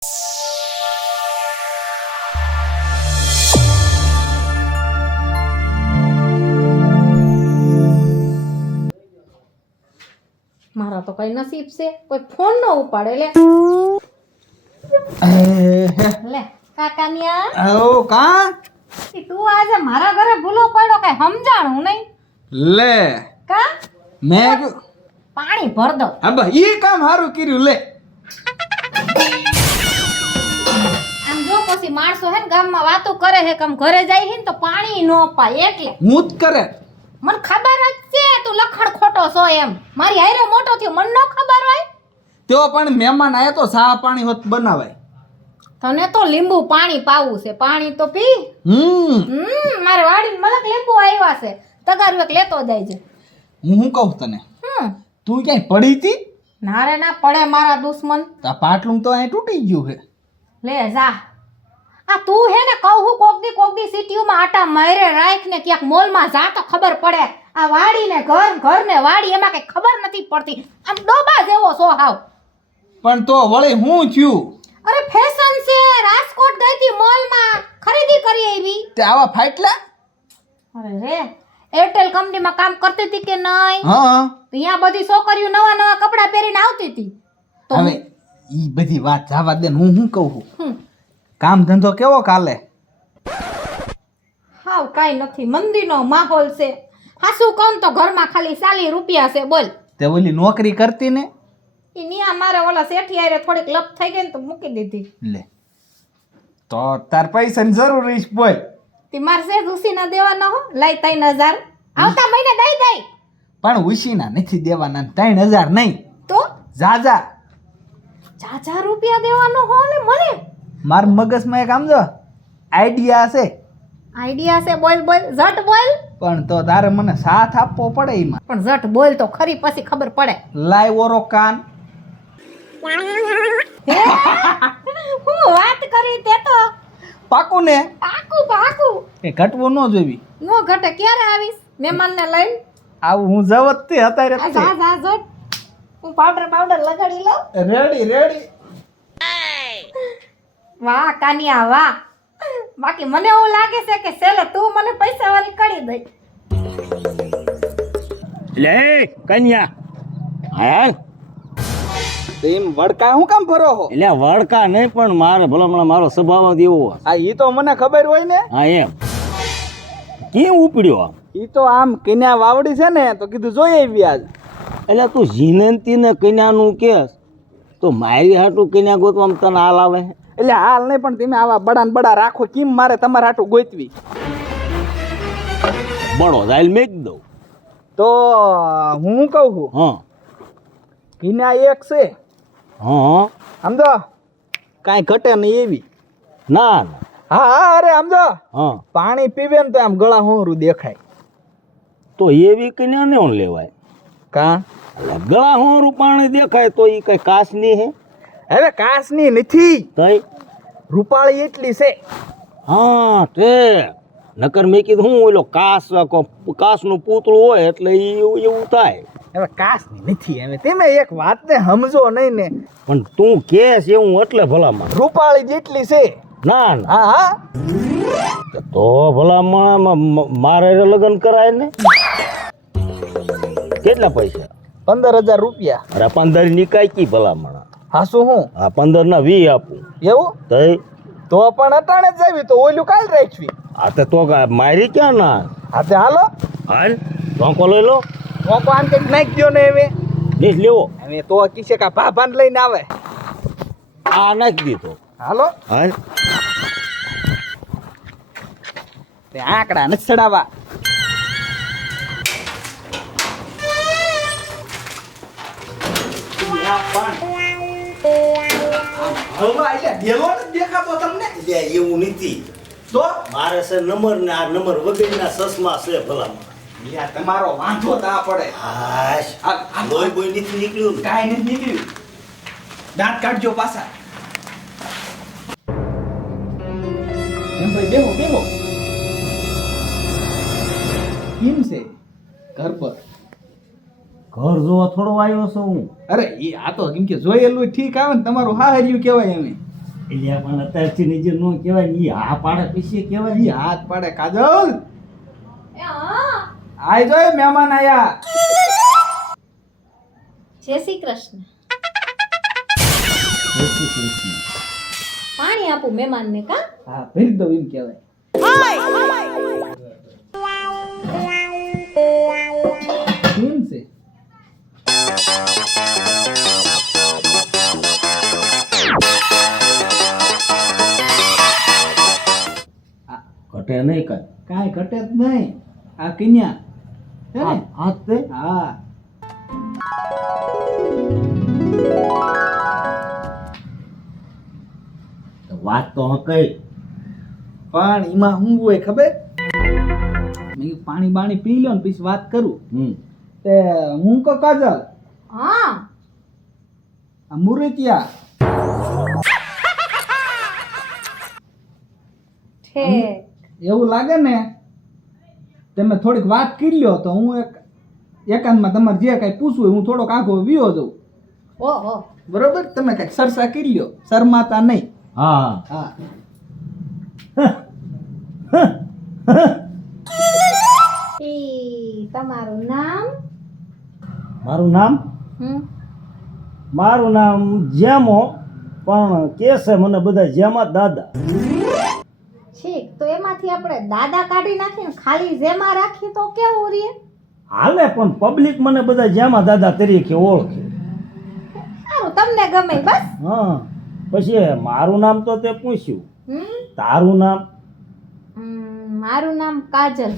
મારા તો કઈ નસીબ છે, કોઈ ફોન ન ઉપાડે. લે કાકાનિયા, ઓ કા તું આજે મારા ઘરે ભૂલો પડ્યો, કઈ સમજાણું નહીં. લે કા મેં પાણી ભર દો. હા બા ઈ કામ સારું કર્યું. લે આમ જો પછી માણસો હે ને ગામમાં વાતો કરે હે, કમ ઘરે જાય હે ને તો પાણી ન પાય. એટલે હું જ કરે. મને ખબર જ છે તું લખણ ખોટો છો એમ. મારી હારે મોટો થયો, મને ન ખબર હોય. તેઓ પણ મહેમાન આયા તો ચા પાણી હોત બનાવાય. તને તો લીંબુ પાણી પાવું છે, પાણી તો પી. મારે વાડીને મલક લીંબુ આવ્યા છે, તગારું એક લેતો જાય છે. હું શું કહું તને, તું ક્યાંય પડી તી? ના રે ના પડે મારા દુશ્મન. તા પાટલું તો અહીં તૂટી ગયું છે. લે જા. આ તું હે ને કહું કોકદી સિટીઓમાં આટા મારે રાખ ને ક્યાંક મોલમાં જા તો ખબર પડે. આ વાડી ને ઘર ને વાડી એમાં કઈ ખબર નથી પડતી. આમ ડોબા જેવો છો હાવ. પણ તો વળી હું થયું? અરે ફેશન છે, રાજકોટ ગઈ હતી મોલમાં, ખરીદી કરી આવી. તે આવા ફાટલા? અરે રે એરટેલ કંપનીમાં કામ કરતી હતી કે નહીં? હા. તો અહીંયા બધી છોકરીઓ નવા કપડાં પહેરીને આવતી હતી. તો હવે ઈ બધી વાત જવા દે. હું શું કહું હું કામ ધંધો કેવો કાલે? હાવ કાઈ નથી, મંદીનો માહોલ છે. હાસું કહું તો ઘરમાં ખાલી 40 રૂપિયા છે. બોલ. તે ઓલી નોકરી કરતી ને? ઈ નિયા મારે ઓલા શેઠી આરે થોડીક લપ થઈ ગઈ ને તો મૂકી દીધી. લે તો તાર પૈસાની જરૂર છે. બોલ. તી માર સે ઉસીના દેવાનો હો, લઈ 3000 આવતા મહિને દઈ દઈ. પણ ઉસીના નથી દેવાના. 3000 નહીં તો જાજા 4 રૂપિયા દેવાનો હો ને મને. માર મગજમાં એક આમ જો આઈડિયા છે. આઈડિયા છે? બોલ ઝટ બોલ. પણ તો તારે મને સાથ આપવો પડે એમાં. પણ ઝટ બોલ તો ખરી, પછી ખબર પડે. લાય ઓરો કાન. હું વાત કરી તે તો પાકું ને? પાકું. એ ઘટવું ન જોવી. નો ઘટે. ક્યારે આવીશ મહેમાનને લઈને? આવું હું જવત તે અત્યારે જ છે. જા ઝટ. હું પાવડર લગાડી લઉં. રેડી. વાહ કાનિયા વાહ. બાકી મને એવું લાગે છે કે સેલે તું મને પૈસા વાળી કરી દઈ. લે કન્યા હાલ. એમ વડકા હું કામ ભરો હો? એટલે વડકા નહીં, પણ મારે ભલામણા મારો સ્વભાવ જ એવો. આ ઈ તો મને ખબર હોય ને. હા એમ કેમ ઉપડ્યો? ઈ તો આમ કન્યા વાવડી છે ને તો કીધું જોઈ આવી આજ. એટલે તું જીનંતી ને કન્યાનું કેસ તો મારી હાટું કન્યા ગોતવામાં તને હાલ આવે? એટલે હાલ નહીં, પણ તમે આવા બડા ને બડા રાખો કેમ મારે તમારે હાટું ગોતવી? બળો દાલ મેક દઉં તો હું કહું છું હા કન્યા એક છે. હા સમજો કાંઈ ઘટે નહીં એવી. ના હા અરે સમજો હા પાણી પીવે ને તો આમ ગળા હોરું દેખાય. તો એવી કન્યા ને લેવાય. કા ગળા હોરું પાણી દેખાય તો એ કઈ કાસની હે? હવે કાસની નથી, તઈ રૂપાળી એટલી છે. હા તે નકર મેં કીધું હું ઓલો કાસનું પૂતળું હોય એટલે એવું થાય. હવે કાસની નથી. હવે તમે એક વાતને સમજો નહીં ને. પણ તું કેસ એવું એટલે ભલામણ રૂપાળી જેટલી છે. ના હા તો ભલામણ મારે લગ્ન કરાય ને. કેટલા પૈસા? 15,000 રૂપિયા. અરે 15 ની કાંઈ ભલામણ. હા શું હું? આ 15 ના 20 આપું. એવું તઈ તો પણ અટાણે જ જાવી તો ઓલું કાલ રાખવી. આ તો મારી ક્યાં ના? હા તે હાલો હાલ ટોંકો લઈ લો. મોકો આમ કંઈક નાખી દો ને. હવે નહીં લેવો. હવે તો કિસે કા ભાભાને લઈને આવે. આ નાખી દીધો. હાલો હાલ તે આંકડા નથી ચડાવવા. એવું નથી. તો મારે છે નંબર ને આ નંબર વગેરેના ચશ્મા છે ભલામણ. તમારો વાંધો તા પડે. હાશ લોહી બોય નથી નીકળ્યું ને? કાંઈ નથી નીકળ્યું. દાંત કાઢજો પાછા. એમ ભાઈ બેહો કેમ છે ઘર પર? ઘર જોવા થોડો આવ્યો છું હું. અરે આ તો કેમ કે જોયેલું ઠીક આવે ને. તમારું હાહર્યું કહેવાય. એમ એટલે પણ અત્યારથી ની જે નો કહેવાય ને ઈ હા પાડે પછી કહેવાય ઈ હાથ પાડે કાજલ એ હા આઈ જોય મહેમાન આયા જય શ્રી કૃષ્ણ પાણી આપું મહેમાનને કા હા ભરી દો એમ કહેવાય કેમ છે ઘટે નહીં કાંઈ કાંઈ ઘટે જ નહીં આ કન્યા હે ને હાથ તે હા વાત તો કઈ પણ એમાં શું હોય ખબર મેં કીધું પાણી બાણી પી લ્યો ને પછી વાત કરું તે હું કો કાજલ હા આ મુરતિયા ઠીક એવું લાગે ને તમે થોડીક વાત કરી લ્યો તો હું એકાંતમાં તમારે જે કાંઈ પૂછવું હોય હું થોડોક આખો વિયો જઉં ઓહો બરોબર તમે કાંઈક સરસા કરી લ્યો શરમાતા નહીં હા હા તમારું નામ મારું નામ હમ મારું નામ જેમો પણ કે છે મને બધા જેમા દાદા ઠીક તો એમાંથી આપણે દાદા કાઢી નાખીને ખાલી જેમાં રાખી તો કેવું રીએ હાલે પણ પબ્લિક મને બધા જેમા દાદા તરીકે ઓળખે સારું તમને ગમે બસ હા પછી મારું નામ તો તે પૂછ્યું હમ તારું નામ મારું નામ કાજલ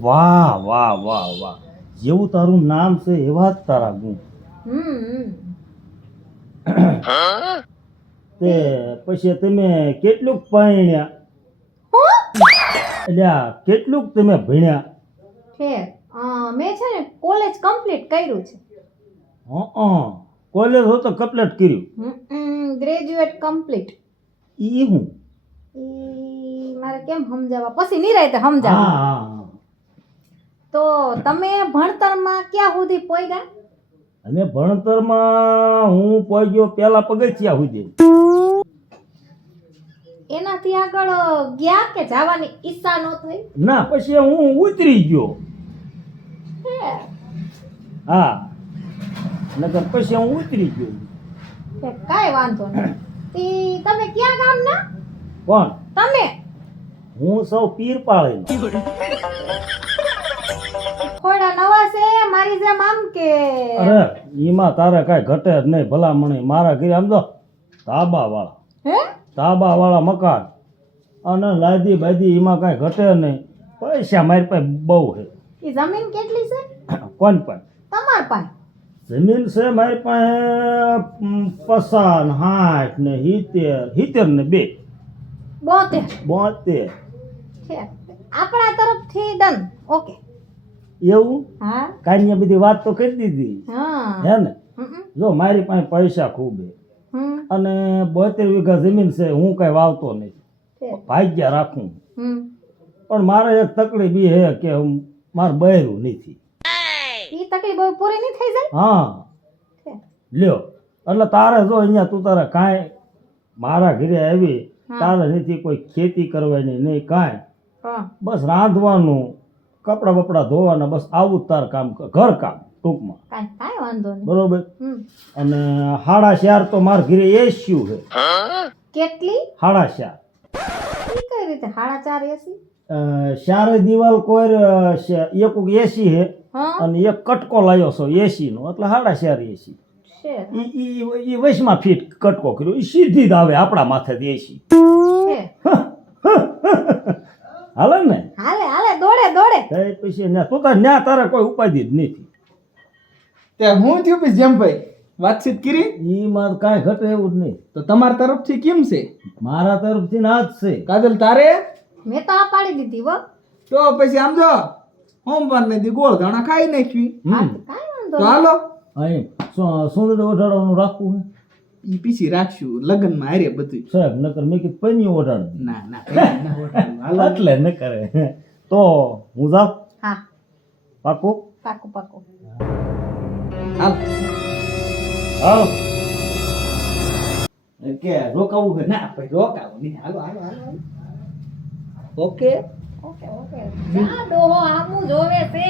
વાહ વાહ વાહ વાહ જેવું તારું નામ છે એવા જ તારા ગુણ હમ તે પછી તમે કેટલુંક ભણ્યા એટલે આ કેટલુંક તમે ભણ્યા ઠીક મેં છે ને કોલેજ કમ્પ્લીટ કર્યું છે કોલેજ હો તો કમ્પ્લીટ કર્યું ગ્રેજ્યુએટ કમ્પ્લીટ ઈ હું ઈ મારે કેમ સમજાવવા પછી નિરાયતે હા સમજાવવા હા તો તમે ભણતરમાં ક્યાં સુધી પોયગા અને ભણતરમાં હું પહોંચ્યો પેલા પગથિયા સુધી એનાથી આગળ ગયા કે જવાની ઈચ્છા ન થઈ ના પછી હું ઉતરી ગયો હા નકર પછી હું ઉતરી ગયો કાંઈ વાંધો નહીં ઈ તમે ક્યાં ગામના પણ તમે હું સૌ પીર પાળેલો થોડા નવા છે મારી જેમ આમ કે અરે એમાં તારે કાંઈ ઘટે જ નહીં ભલામણી મારા ઘરે આમ તો તાબાવાળા હે તાબાવાળા મકાન અને લાદી બાદી એમાં કાંઈ ઘટે નહીં પૈસા મારી પાસે બહુ છે ઈ જમીન કેટલી છે કોણ પણ તમાર પાસે જમીન છે મારી પાસે 50 60 ને 70 ને 2 72 72 છે આપણા તરફથી ડન ઓકે એવું હા કાંઈ બધી વાત તો કરી દીધી હા હે ને હમ જો મારી પાસે પૈસા ખૂબ છે હમ અને 72 વીઘા જમીન છે હું કાંઈ વાવતો નહીં છે ભાગ્યા રાખું હમ પણ મારે એક તકલીફ એ છે કે મારે બહેરું નથી ઈ તકલીફ બહુ પૂરી નહીં થઈ જાય હા છે લ્યો એટલે તારે જો અહીંયા તું તારે કાંઈ મારા ઘરે આવી તારે નથી કોઈ ખેતી કરવાની નહીં કાંઈ હા બસ રાંધવાનું કપડાં બપડા ધોવાના બસ આવું જ તાર કામ ઘર કામ ટૂંકમાં કાંઈ વાંધો નહીં બરોબર હમ અને 4.5 તો મારા ઘરે એસ્યું છે કેટલી 4.5 ઈ કઈ રીતે 4.5 એસી ચારે દિવાલ કોઈ એક એસી છે હા અને એક કટકો લાવ્યો છો એસી નો એટલે 4.5 એસી છે ઈ વચમાં ફીટ કટકો કર્યો ઈ સીધી જ આવે આપણા માથેથી એસી છે હાલે ને હાલે હાલે દોડે દોડે તે પછી તું તાર ન્યા તારે કોઈ ઉપાધિ જ નથી તે હું થયું પછી જેમ ભાઈ વાતચીત કરી ઈ મારે કાંઈ ઘટે એવું જ નહીં તો તમારા તરફથી કેમ છે મારા તરફથી ના જ છે કાજલ તારે મેં તો આ પાડી દીધી હો તો પછી આમ જો હોમવાર ને દી ગોળ ધાણા ખાઈ નાખવી કાંઈ વાંધો તો હાલો અહીં સુંદરી ઓઢાડવાનું રાખવું હે ઈ પીસી રાખશું લગ્નમાં હારે બધું સાહેબ નકર મેં કીધું પૈની ઓઢાડ ના ના ના હોટાનું. હાલો એટલે ન કરે તો હું જાઉં હા પાકું પાકું પાકું હાલ હાલ કે રોકાવું છે ના ભાઈ રોકાવો નહીં, હાલો હાલો હાલો હાલો. ઓકે ઓકે ઓકે જા ડોહો આમું જોવે છે.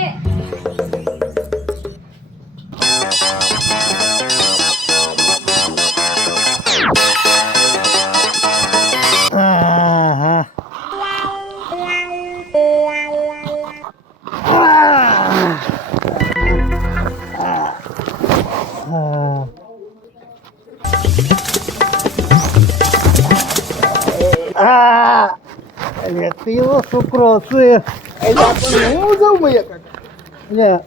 કેવો છોકરો છે હું જાઉં મૈયા કાકા.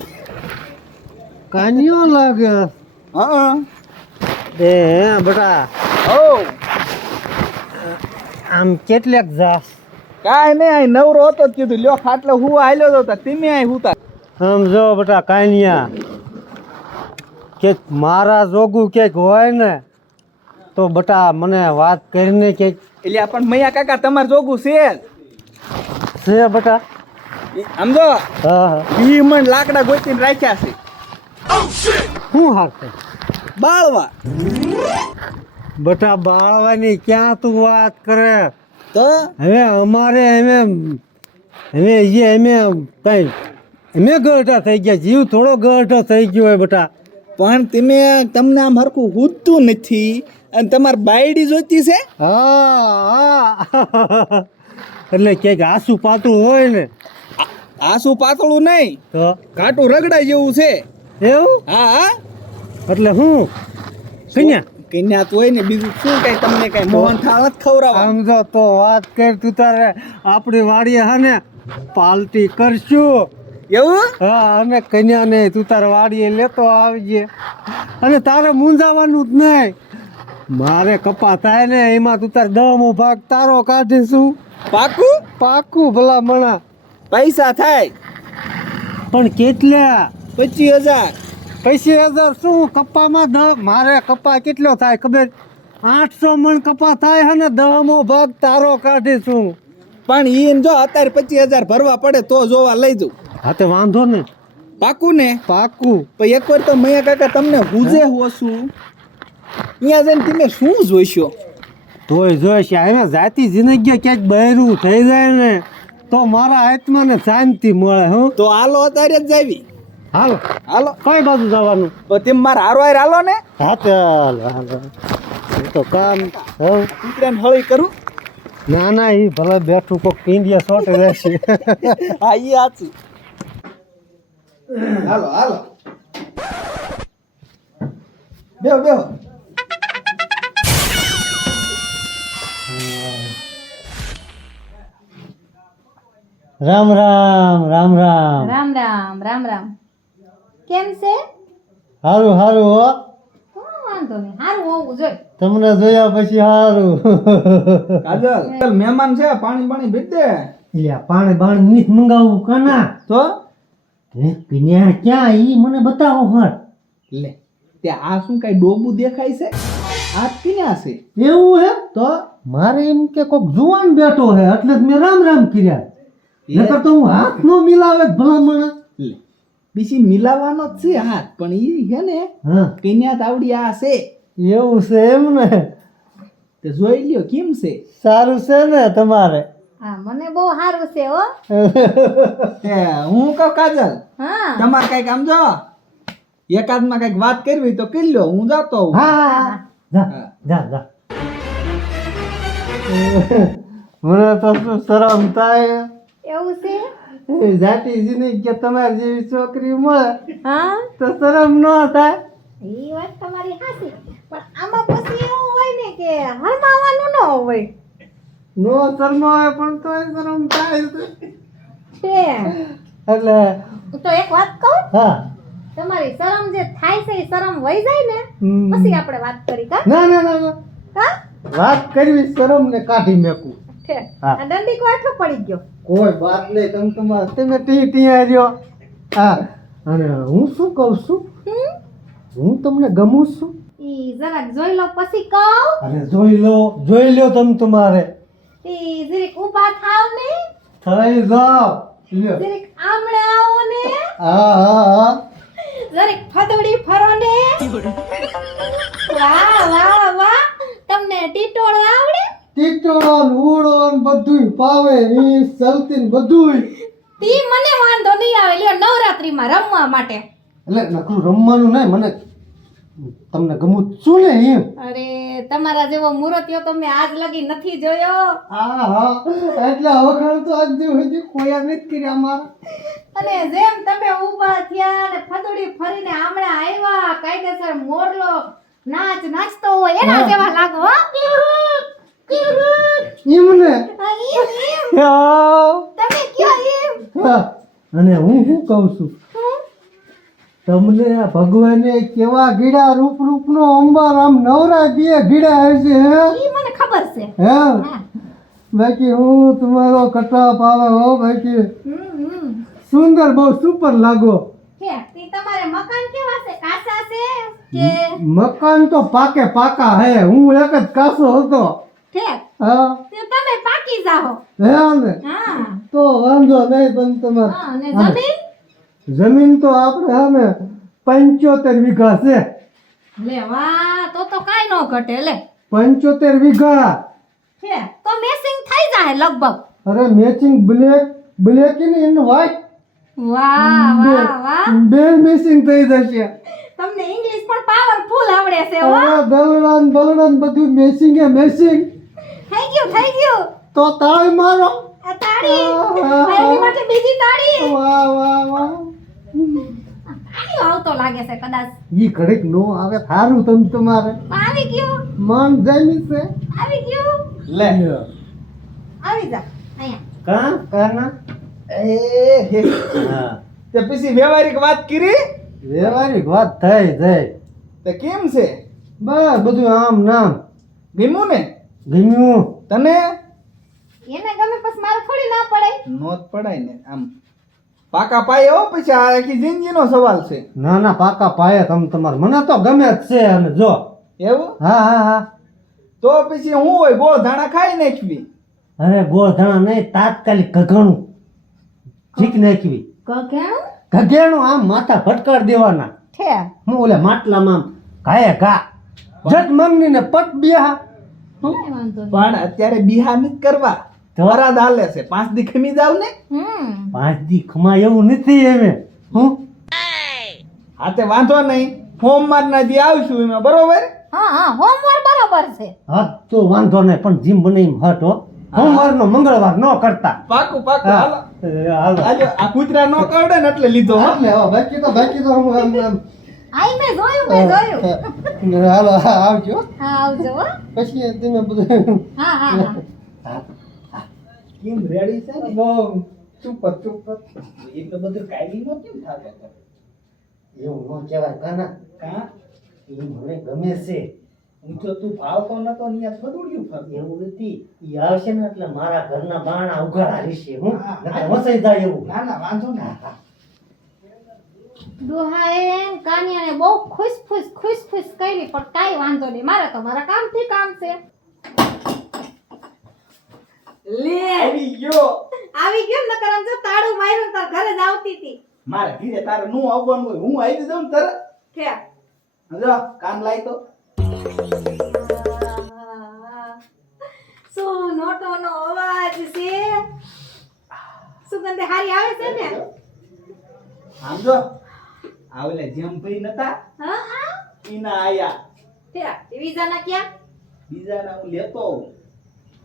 કાનિયો લાગે હા એ બેટા હો આમ કેટલેક જાસ કાંઈ નહીં, અહીં નવરો હતો જ કીધું લ્યો ખાટલે હું આયલો તો તમે અહીં હુતા. આમ જો બેટા કાનિયા કે મારા જોગું ક્યાંક હોય ને તો બેટા મને વાત કરીને ક્યાંક એટલે પણ મૈયા કાકા તમારે જોગું છે જ. છે બેટા સમજો હા હા 20 મણ લાકડા ગોતીને રાખ્યા છે શું હાથ બાળવા. બેટા બાળવાની ક્યાં તું વાત કરે તો હવે અમારે અમે કઈ અમે ગઢા થઈ ગયા જીવ થોડો ગઢો થઈ ગયો હોય બેટા પણ તમને આમ હરખું હૂતું નથી અને તમારે બાયડી જોઈતી છે. હા એટલે ક્યાંક આસુ પાતું હોય ને આસુ પાતળું નહીં, તો ઘાટું રગડા જેવું છે. એવું હા હા એટલે હું કન્યા કન્યા તો હોય ને, બીજું શું કઈ તમને કઈ મોહન થાળ જ ખવડાવવા. આમ જો તો વાત કર તું તારે આપણી વાડીએ હા ને પાલટી કરશું એવું હા અને કન્યાને તું તારે વાડીએ લેતો આવજે અને તારે મૂંઝાવાનું જ નહીં. મારે કપા થાય ને એમાં તું તારે 10મો ભાગ તારો કાઢીશું. પાકું? પાકું ભલા મણા. પૈસા થાય પણ કેટલા 25,000. 25,000 શું કપામાં મારે કપા કેટલો થાય ખબર 800 મણ કપા થાય હે ને 10મો ભાગ તારો કાઢીશું. પણ ઈ જો અત્યારે 25,000 ભરવા પડે તો જોવા લઈ જઉં. હા તે વાંધો ને પાકું ને? પાકું. પણ એકવાર તો મૈયા કાકા તમને હુજે હોશું અહીંયા જઈને તમે શું જોઈશો? તોય જોઈશ એમાં જાતિ જિંદગી ક્યાંક બહેરું થઈ જાય ને તો મારા આત્માને શાંતિ મળે. હું તો હાલો અત્યારે જ જાવી. હાલો હાલો કઈ બાજુ જવાનું? તો તેમ મારા હારો હાર હાલો ને. હા તે હાલો હાલો એ તો કામ હવ કૂતરાને હળી કરું. ના ના એ ભલે બેઠું કોક ઇન્ડિયા શોર્ટ રહેશે. હા ઈ સાચું. હાલો હાલો બેહો બેહો. રામ રામ રામ રામ. રામ રામ રામ રામ. કેમ છે? હારું હારું હો. કોઈ વાંધો નહીં, સારું હોવું જોઈએ. તમને જોયા પછી હારું. કાજલ મહેમાન છે, પાણી પાણી ભેજ દે. એટલે પાણી બાણી નીચ મંગાવવું કના તો એ કન્યા ક્યાં ઈ મને બતાવો હટ. લે તે આ શું કઈ ડોબું દેખાય છે? આ કિન્યા છે? એવું હે તો મારે એમ કે કોક જુવાન બેઠો હે એટલે જ મેં રામ રામ કર્યા. નકર તો હું હાથ નો મિલાવે ભલામણ. લે બીજી મિલાવાનો જ છે હાથ, પણ ઈ હે ને હા કિન્યા તાવડી આ છે. એવું છે એમ ને. તે જોઈ લ્યો કેમ છે. સારું છે ને તમારે? હા મને બહુ સારું છે હો. તે હું કહું કાજલ હા તમારે કઈક આમ જો એકાદમાં કઈક વાત કરવી તો કરી લ્યો, હું જાતો હોઉં. હા જા જા જા. મને તો શું શરમ થાય. એવું છે. એ જાતિ જિંદગી કે તમારી જેવી છોકરી મળે હા તો શરમ ન થાય. એ વાત તમારી સાચી, પણ આમાં પછી એવું હોય ને કે હરમાવાનું ન હોય. નો શરમ આવે પણ તોય શરમ થાય છે. તે એટલે તો એક વાત કહું, હા તમારી શરમ જે થાય છે એ શરમ વહી જાય ને હમ. પછી આપણે વાત કરી કા ના ના ના ના. હા વાત કરવી શરમ ને કાઢી મેકું. છે હા. આ દંડીકો આટલો પડી ગયો. કોઈ વાત નહીં તમે ટી ટી રહ્યો. હા અને હું શું કહું છું હમ? હું તમને ગમું છું. ઈ જરાક જોઈ લો પછી કહું. અરે જોઈ લો તમે તમારે ઈ જરીક ઊભા થાવ ને, થઈ જાઓ લ્યો. જરીક આમળે આવો ને. હા હા હા જરીક ફદોડી ફરો ને. વાહ વાહ વાહ, તમને ટીટોળ આવડે? ટીટોળો ને ઉડો ને બધુંય પાવે ઈ સલતી ને બધુંય. તી મને વાંધો નહીં આવે લ્યો નવરાત્રીમાં રમવા માટે. એટલે નકરું રમવાનું નહીં, મને તમને ગમું છું ને એમ. અરે તમારા જેવો મૂર્તિઓ તો મેં આજ લગી નથી જોયો. હા એટલે વખાણ તો આજ સુધી કોયા નથી કર્યા મારા. અને જેમ તમે ઊભા થયા ને ફદોડી ફરીને આમળા આવ્યા કાયદેસર મોરલો નાચ નાચતો હોય એના હા. જેવા લાગો હો. એમને હા, એમ. હા. તમે કયો એમ. અને હું શું કહું છું, તમને આ ભગવાને કેવા ગીડા રૂપ રૂપનો અંબાર આમ નવરા દીએ ગીડા હશે હે ઈ મને ખબર છે. હે હા. બાકી હું તમારો કટાપ આવે હો બાકી હમ. સુંદર બહુ સુપર લાગો. કે તી તમારે મકાન કેવા છે? કાચા છે કે મકાન તો પાકા હે, હું એક જ કાસો હતો. ઠેક? હા તે તમે પાકી જાઓ. હે ને હા. તો વાંધો નહીં, પણ તમારે હા, અને હા. જમીન? જમીન તો આપણે હે ને 75 વીઘા છે. લે વાહ, તો કાઈ નો ઘટે લે. 75 વીઘા. છે તો મેસિંગ થઈ જાય લગભગ. અરે મેચિંગ બ્લેક ઇન વ્હાઈટ વાહ વાહ વાહ, બે મેચિંગ થઈ જશે. તમને ઇંગ્લિશ પણ પાવરફુલ આવડે છે હો. અરે દલડાન બધું મેચિંગ મેચિંગ. થઈ ગયું. તો તાળી મારો. આ તાળી. વાહ. એની માટે બીજી તાળી. વાહ તાળી આવતો લાગે છે કદાચ. ઈ ઘડીક નો આવે થારું તમ તમારે આવી ગયું. મન જામી છે. આવી ગયું. લે આવી જા અહીંયા. કા કાના હા તે પછી વ્યવહારિક વાત કરી વ્યવહારિક વાત થઈ તે કેમ છે? બસ બધું આમ નામ ગમ્યું ને ગમ્યું. તને? એને ગમે પછી મારે થોડી ના પડે. નોત પડાય ને આમ પાકા પાયે હો, પછી આ આખી જિંદગીનો સવાલ છે. ના ના પાકા પાયે તમારે મને તો ગમે જ છે. અને જો એવું? હા તો પછી હું હોય ગોળ ધાણા ખાઈ નાખવી. અરે ગોળ ધાણા નહીં, તાત્કાલિક ઘઘણું ઠીક નાખવી. ગગેણું ઘઘેણું આમ માથા ભટકાડ દેવાના. છે. હું ઓલે માટલામાં આમ ઘાયે ઘા જટ મંગની ને પટ બેહા. કાંઈ વાંધો નહીં. પણ અત્યારે બિહાર નથી કરવા, વરાદ હાલે છે. 5 દી ખમી જાવ ને. 5 દી ખમાય એવું નથી એમે. હું હા તે વાંધો નહીં, સોમવાર ના દી આવશું એમાં, બરોબર? હા હોમવર્ક બરોબર છે. હા તો વાંધો નહીં, પણ જીમ બને હટ હો. સોમવારનો મંગળવાર ન કરતા. પાકું હાલો. હાલો આજે આ કૂતરા નો કરડે ને એટલે લીધો હો. બાકી તો હું આઈ મેં જોયું. હાલો આવજો. હા આવજો હો. પછી તમે બધું હા કેમ રેડી છે ને? બહુ સુપર એટલે બધું કાયમી નો કેમ થાતો હતો? એવું ન કહેવાય કાના. કા એ મને ગમે છે. હું તો તું ભાવતો નતો ને યાર ફદુડ્યું ફરતો. એવું નથી, ઈ આવશે ને એટલે મારા ઘરના બાણા ઉઘાડા રહેશે. હું હા, નકર વસાઈ જાય એવું. ના વાંધો ના. દુહાએ કાનિયાને બહુ ખુશ કરી પણ કાઈ વાંધો નહીં, મારે તો મારા કામથી કામ છે. લે આવી ગયો. આવી ગયો નકર આમ જો તાળું માર્યું ને તાર ઘરે જ આવતી હતી. મારે ઘીરે તારે નું આવવાનું હોય, હું આવી જાઉં ને તરત. કે જો કાન લાય તો. શું નોટોનો અવાજ છે. સુગંધ હારી આવે છે ને. આમ જો આ ઓલે જેમ ભાઈ નતા હા ઈના આયા. તે વિઝાના ક્યાં બીજાના હું લેતો આવું.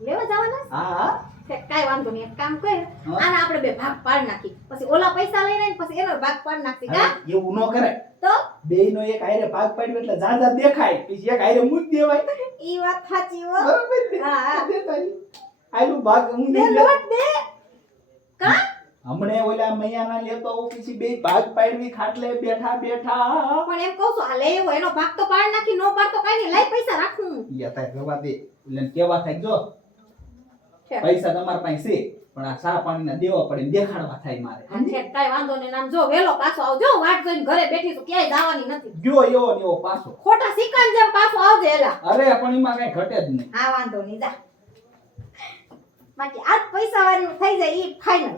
લેવા જવાના હા છે? કાઈ વાંધો નહીં, એક કામ કર, હા. આના આપણે બે ભાગ પાડ નાખી, પછી ઓલા પૈસા લઈને આવીને પછી એનો ભાગ પાડ નાખી. કા અરે, એવું ન કરાય. તો બેયનો એક હારે ભાગ પાડ્યો એટલે ઝાઝા દેખાય, પછી એક હારે મૂક દેવાય. ઈ વાત સાચી હો. બરોબર ને? હા. દેખાય. આયલું ભાગ હું દે નહીં લેતો. લોટ દે. કા હમણે ઓલા મૈયાના લેતો આવું, પછી બે ભાગ પાડવી ખાટલે બેઠા બેઠા. પણ એમ કહું છું આ લેવો એનો ભાગ તો પાડ નાખી, નો પાડ તો કાઈ નહીં, લઈ પૈસા રાખું. યા તાય રવા દે. એટલે કેવા થાય જો છે. પૈસા તમારા પાસે છે, પણ આ સા પાણીના દેવા પડે ને દેખાડવા થાય મારે. હા છે, કાઈ વાંધો નહીં, આમ જો વેલો પાછો આવજો, વાટ જોઈને ઘરે બેઠી છું, ક્યાંય જવાની નથી. ગયો એવો ને એવો પાછો. ખોટા સિક્કાની જેમ પાછો આવજે એલા. અરે પણ એમાં કઈ ઘટે જ નહીં. હા વાંધો નહીં, જા. બાકી આજ પૈસા વાળી થઈ જાય ઈ ફાઇનલ.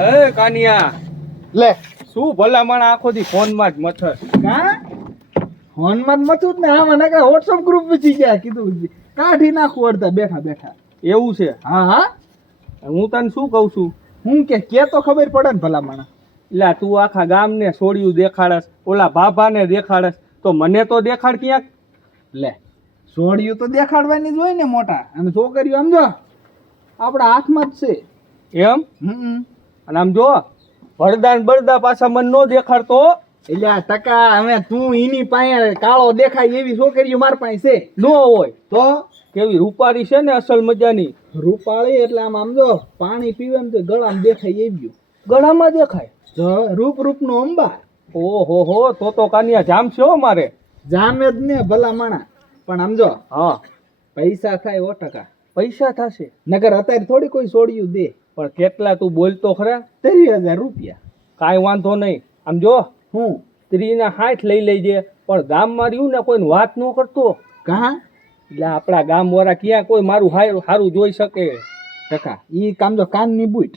એ કાનિયા લે શું ભલામણ આખો દી ફોનમાં જ મથર કા ફોનમાં જ મતું જ ને આમાં નકરા વોટ્સઅપ ગ્રુપ બચી ગયા કીધું કાઢી નાખું અડધા બેઠા બેઠા. એવું છે. હા હા હું તને શું કહું છું, હું કે તો ખબર પડે ને ભલામણ. એટલે તું આખા ગામને છોડ્યું દેખાડસ, ઓલા ભાભાને દેખાડસ, તો મને તો દેખાડ ક્યાંક. લે સોડિયું તો દેખાડવાની જ હોય ને મોટા, અને છોકરીઓ સમજો આપણા હાથમાં જ છે. એમ અને આમ જો ભરદા ને બરદા પાછા મને ન દેખાડતો. એટલે આ ટકા હવે તું એની પાસે કાળો દેખાય એવી છોકરીઓ માર પાસે છે ન હોય તો કેવી રૂપારી છે ને અસલ મજાની. રૂપાળી એટલે આમ સમજો પાણી પીવે ને તો ગળામાં દેખાય એવી. ગળામાં દેખાય જો રૂપ રૂપનો અંબાર. ઓહો હો, તો કાનિયા જામ છે હો મારે. જામે જ ને ભલા માણા, પણ સમજો હા પૈસા થાય 100%. પૈસા થશે નગર અત્યારે થોડી કોઈ છોડ્યું દે. પણ કેટલા તું બોલતો ખરા. 30,000 રૂપિયા. કાંઈ વાંધો નહીં. આમ જો હું સ્ત્રીના હાથ લઈ લેજે, પણ ગામમાં રહ્યું ને કોઈને વાત ન કરતો. કહા એટલે આપણા ગામ વાળા ક્યાં કોઈ મારું સારું જોઈ શકે. ટકા ઈ કામ જો કાન ની બૂટ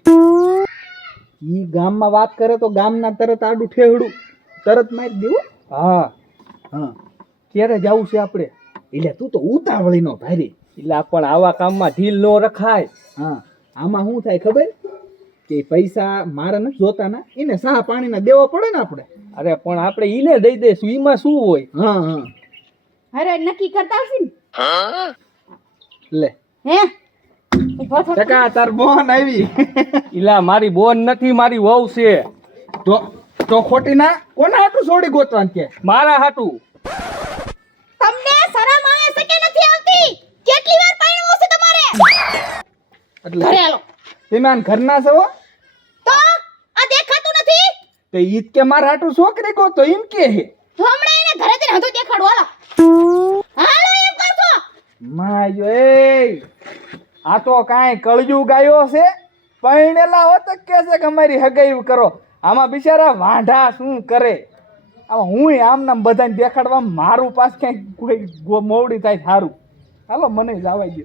ઈ ગામમાં વાત કરે તો ગામના તરત આડું ઠેહડું તરત મારી દેવું. હા હા ક્યારે જવું છે આપણે. એટલે તું તો ઉતાવળી નો ભારી. એટલે પણ આવા કામમાં ઢીલ ન રખાય. હા આમાં શું થાય ખબર કે પૈસા મારે નથી જોતા ના, એને સા પાણીના દેવા પડે ને આપણે. અરે પણ આપણે ઈને દઈ દઈશું, ઈમાં શું હોય. હા હા અરે નક્કી કરતા હશે ને. લે હે ઉભો થો. ટકા તાર બોન આવી. ઈલા મારી બોન નથી, મારી વહુ છે. તો ખોટી ના કોના હાટું છોડી ગોતવાન કે મારા હાટું. તમને શરમ આવે છે કે નથી આવતી? કેટલી વાર પાણવું છે તમારે? એટલે ઘરે આલો. તમે આન ઘરના છો તો આ દેખાતું નથી? તો ઈદ કે મારા હાટું છોકરી ગોતો એમ કે હે. તો હમણાં એને ઘરે જઈને હંધું દેખાડો. હાલો એમ કરજો. માયો એ આ તો કાંઈ કળજુ ગાયો છે. પૈણેલા હોત કે છે કે અમારી હગાઈ કરો. આમાં બિચારા વાંઢા શું કરે. આમાં હું આમ નામ બધાને દેખાડવા મારું પાસ ક્યાંય કોઈ મોવડી થાય સારું. હાલો મને જવા દો.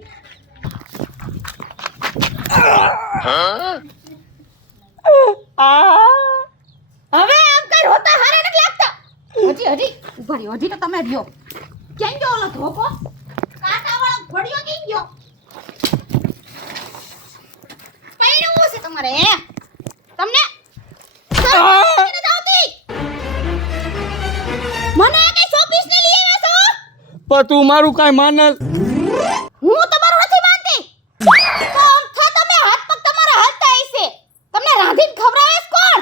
હવે આમ કઈ રોતા હારા નથી લાગતા. હજી ઉભા રહ્યો. હજી તો તમે રહ્યો. ક્યાં ગયો ઓલો ધોકો? કાંટાવાળો ઘોડિયો ક્યાં ગયો? પાણવું છે તમારે હે? તમને શરમ નથી આવતી? મને કઈ શોપીસ ને લઈ આવ્યા છો? પણ તું મારું કાંઈ માનસ. હું તમારું નથી માનતી. તો અમથા તમે હાથ પગ તમારા હાલતા હશે. તમને રાંધીને ખવડાવે છે કોણ?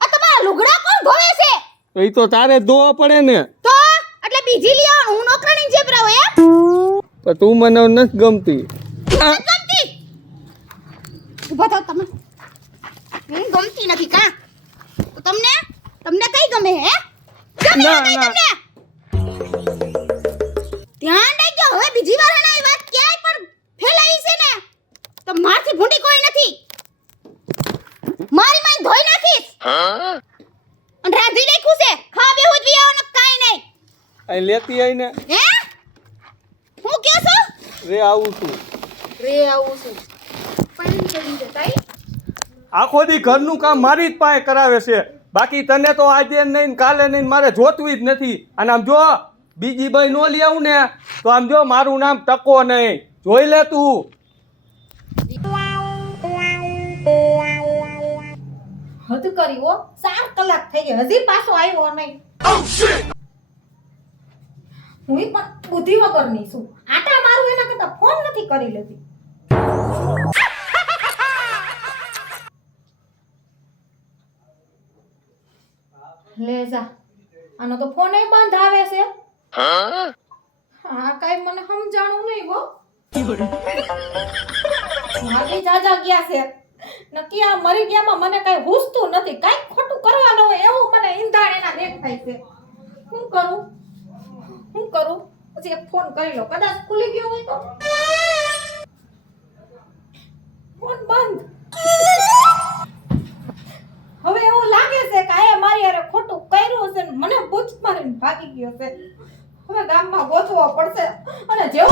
આ તમારા લુગડા કોણ ધોવે છે? એ તો તારે જ ધોવા પડે ને. તો એટલે બીજી લઈ આવો. હું નોકરાણી જેમ રહું એમ? પણ તું મને નથી ગમતી. નથી ગમતી? ઊભા થાઓ તમે. હું ગમતી નથી કા? તો તમને કઈ ગમે હે? ગમે ના, કઈ ના. તમને? ધ્યાન રાખજો. હવે બીજી વાર એના વાત ક્યાંય પણ ફેલાઈ છે ને તો મારથી ભૂંડી કોઈ નથી. મારી માઈ ધોઈ નાખીશ. અને રાંધી નાખ્યું છે. ખા બેહું જ વિયાવાનું કાઈ નહીં. અહીં લેતી આવીને હે? હું કહો છો? રે આવું છું. રે આવું છું. પાણી કરી દે તાઈ. આખો દી ઘરનું કામ મારી જ પાસે કરાવે છે. બાકી તને તો આજે નહીં ને કાલે નહીં ને મારે જોતવી જ નથી. અને આમ જો બીજી બાઈ નો લઈ આવું ને તો આમ જો મારું નામ ટકો નહીં. જોઈ લે તું. હદ કરી હો. 4 કલાક થઈ ગયા હજી પાછો આવ્યો નહીં. હું પણ બુદ્ધિ વગરની છું. આટા મારું એના કરતા ફોન નથી કરી લેતી. લે જા. આનો તો ફોન એ બંધ આવે છે. હા કાઈ મને સમજાણું નહીં ગો. માગી જાજા ગયા છે. નક્કી આ મરી ગયામાં મને કઈ હુસતું નથી. કઈ ખોટું કરવાનું હોય એવું મને ઈંધાણ એના દેખાય છે. શું કરું? પછી એક ફોન કરી લો. કદાચ ખુલી ગયો હોય તો. ફોન બંધ. હવે એવું લાગે છે કે આ મારી હારે ખોટું કર્યું છે ને મને બૂચ મારીને ભાગી ગયો છે. હવે ગામમાં ગોતવો પડશે અને જેવો